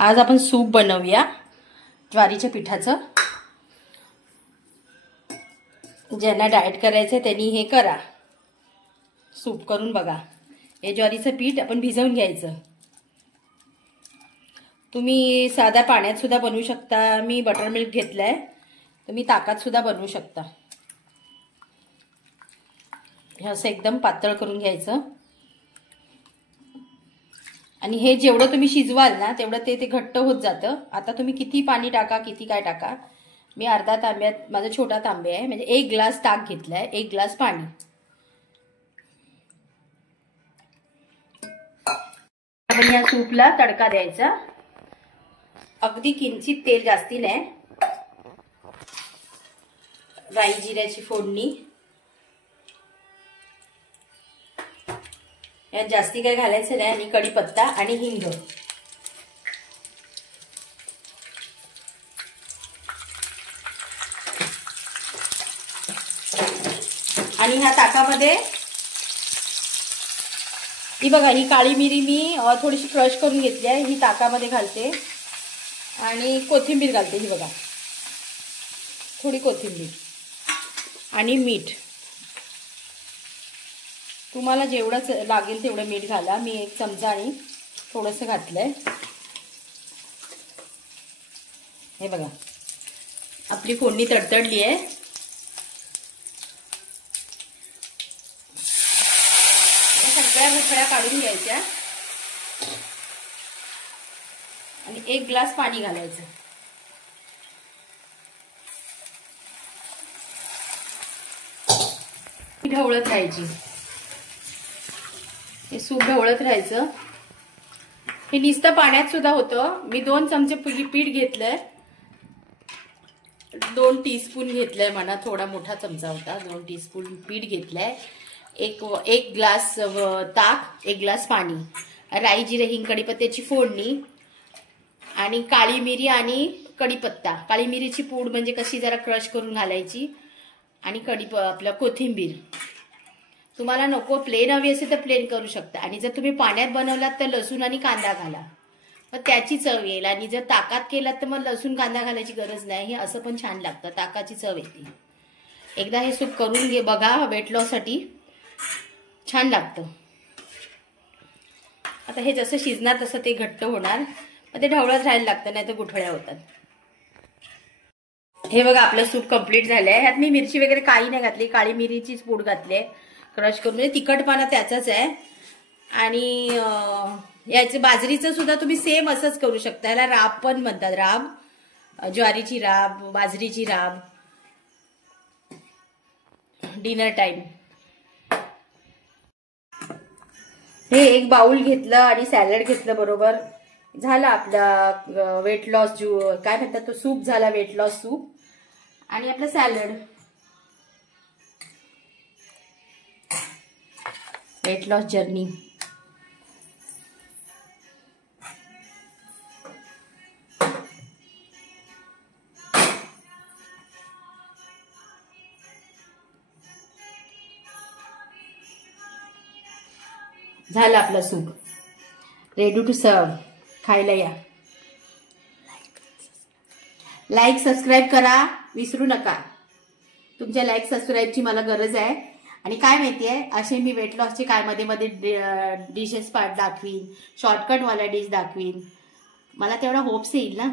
आज आपण सूप बनवूया ज्वारीच्या पिठाचं. ज्यांना डाएट करायचं त्यांनी हे करा, सूप करून बघा. हे ज्वारीचं पीठ आपण भिजवून घ्यायचं. तुम्ही साध्या पाण्यात सुद्धा बनवू शकता. मी बटर मिल्क घेतलाय, तुम्ही ताकात सुद्धा बनवू शकता. हे असं एकदम पातळ करून घ्यायचं. आणि हे जेवढं तुम्ही शिजवाल ना तेवढं ते घट्ट होत जातं. आता तुम्ही किती पाणी टाका, किती काय टाका. मी अर्धा तांब्यात, माझा छोटा तांबे आहे, म्हणजे 1 ग्लास ताक घेतलाय, 1 ग्लास पाणी. आपण या सूपला तडका द्यायचा. अगदी किंचित तेल, जास्ती नाही. राई जिऱ्याची फोडणी. यात जास्ती काय घालायचं नाही. आणि कढीपत्ता आणि हिंग. आणि ह्या ताकामध्ये ही बघा, ही काळी मिरी मी थोडीशी क्रश करून घेतली आहे, ही ताकामध्ये घालते. आणि कोथिंबीर घालते, ही बघा, थोडी कोथिंबीर आणि मीठ. तुम्हाला जेवढं लागेल तेवढं मीठ घाला. मी 1 चमचा आणि थोडंसं घातलंय. हे बघा, आपली फोडणी तडतडली आहे. सगळ्या गुठळ्या काढून घ्यायच्या आणि 1 ग्लास पाणी घालायचं. ढवळत राहायची. हे सूप ढवळत राहायचं. हे नुसतं पाण्यात सुद्धा होतं. मी 2 चमचे पीठ घेतलंय, 2 टीस्पून घेतलंय, म्हणा थोडा मोठा चमचा होता. 2 टीस्पून पीठ घेतलंय. एक ग्लास ताक, 1 ग्लास पाणी, राई जिरे हिंग कढीपत्त्याची फोडणी आणि काळी मिरी आणि कढीपत्ता. काळी मिरीची पूड म्हणजे कशी जरा क्रश करून घालायची. आणि आपलं कोथिंबीर. तुम्हाला नको प्लेन हवी असेल तर प्लेन करू शकता. आणि जर तुम्ही पाण्यात बनवलात तर लसूण आणि कांदा घाला, मग त्याची चव येईल. आणि जर ताकात केलात तर मग लसूण कांदा घालायची गरज नाही. हे असं पण छान लागतं, ताकाची चव येते. एकदा हे सूप करून बघा, वेट लॉस साठी छान लागतं. आता हे जसं शिजणार तसं ते घट्ट होणार, मग ते ढवळत राहायला लागतं, नाही तर गुठळ्या होतात. हे बघा, आपलं सूप कंप्लीट झालंय. ह्यात मी मिरची वगैरे काही नाही घातली, काळी मिरीचीच पूड घातली क्रश करून. म्हणजे तिखटपणा त्याचाच आहे. आणि याचं बाजरीचं सुद्धा तुम्ही सेम असंच करू शकता. याला राब पण म्हणतात, राब, ज्वारीची राब, बाजरीची राब. Dinner time. हे 1 बाउल घेतलं आणि सॅलड घेतलं बरोबर. झाला आपला वेट लॉस काय म्हणतात तो सूप झाला, वेट लॉस सूप. आणि आपलं सॅलड, वेट लॉस जर्नी. झालं आपलं सूप, रेडी टू सर्व. खायला या. लाईक सबस्क्राईब करा विसरू नका. तुमच्या लाईक सबस्क्राईबची मला गरज आहे. आणि काय माहितीये, असे मी वेट लॉसचे काय मध्ये मध्ये डिशेस दाखवीन, शॉर्टकट वाला डिश दाखवीन. मला तेवढा होप्स येईल ना.